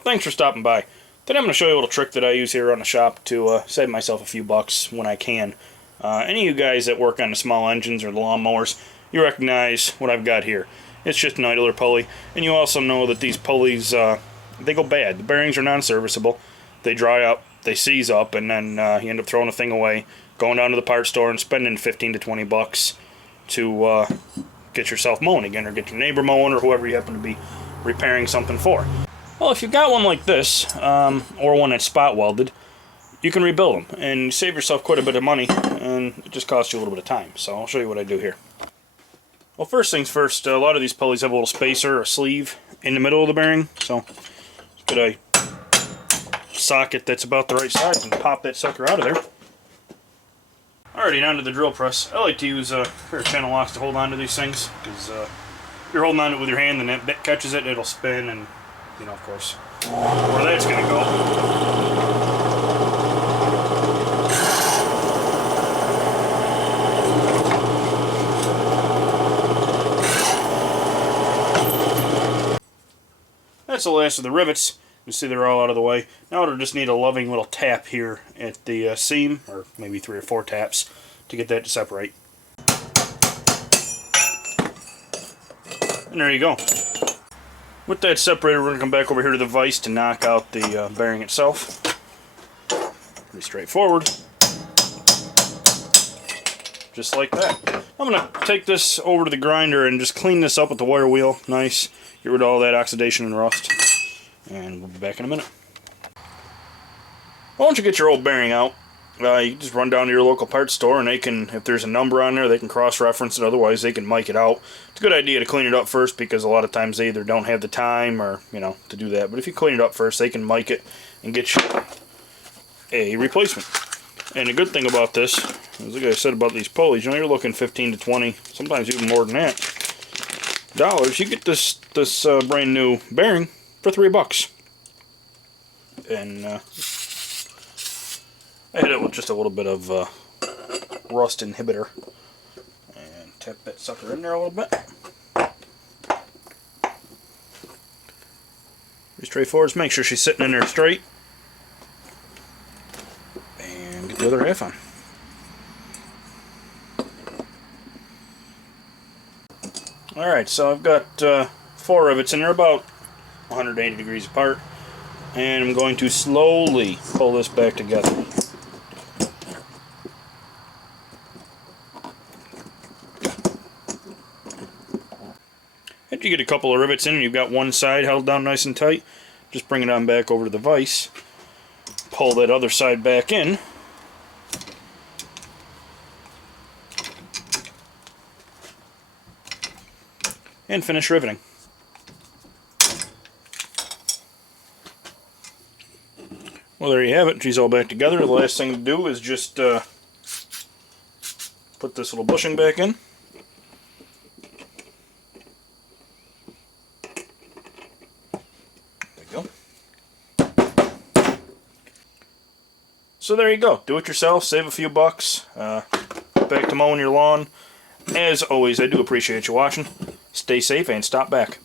Well, thanks for stopping by. Today I'm going to show you a little trick that I use here on the shop to save myself a few bucks when I can. Any of you guys that work on the small engines or the lawnmowers, you recognize what I've got here. It's just an idler pulley, and you also know that these pulleys, they go bad. The bearings are non-serviceable. They dry up, they seize up, and then you end up throwing the thing away, going down to the parts store and spending 15 to 20 bucks to get yourself mowing again, or get your neighbor mowing, or whoever you happen to be repairing something for. Well, if you've got one like this, or one that's spot welded, you can rebuild them and save yourself quite a bit of money, and it just costs you a little bit of time. So I'll show you what I do here. Well, first things first, a lot of these pulleys have a little spacer or sleeve in the middle of the bearing, so just get a socket that's about the right size and pop that sucker out of there. Alrighty, now to the drill press. I like to use a pair of channel locks to hold on to these things, because if you're holding on to it with your hand and that bit catches it, it'll spin, and you know, of course, where that's going to go. That's the last of the rivets. You see they're all out of the way. Now it'll just need a loving little tap here at the seam, or maybe 3 or 4 taps to get that to separate. And there you go. With that separator, we're going to come back over here to the vise to knock out the bearing itself. Pretty straightforward. Just like that. I'm going to take this over to the grinder and just clean this up with the wire wheel. Nice. Get rid of all that oxidation and rust. And we'll be back in a minute. Well, once you get your old bearing out, you just run down to your local parts store, and they can, if there's a number on there, they can cross-reference it. Otherwise, they can mic it out. It's a good idea to clean it up first, because a lot of times they either don't have the time or, you know, to do that. But if you clean it up first, they can mic it and get you a replacement. And the good thing about this, as like I said about these pulleys, you know, you're looking 15 to 20, sometimes even more than that, dollars. You get this brand new bearing for $3. And I hit it with just a little bit of rust inhibitor and tap that sucker in there a little bit. Pretty straightforward. Just make sure she's sitting in there straight, and get the other half on. Alright, so I've got 4 rivets in there, about 180 degrees apart, and I'm going to slowly pull this back together. After you get a couple of rivets in and you've got one side held down nice and tight, just bring it on back over to the vise, pull that other side back in, and finish riveting. Well, there you have it. She's all back together. The last thing to do is just put this little bushing back in. There you go. So there you go. Do it yourself. Save a few bucks. Back to mowing your lawn. As always, I do appreciate you watching. Stay safe and stop back.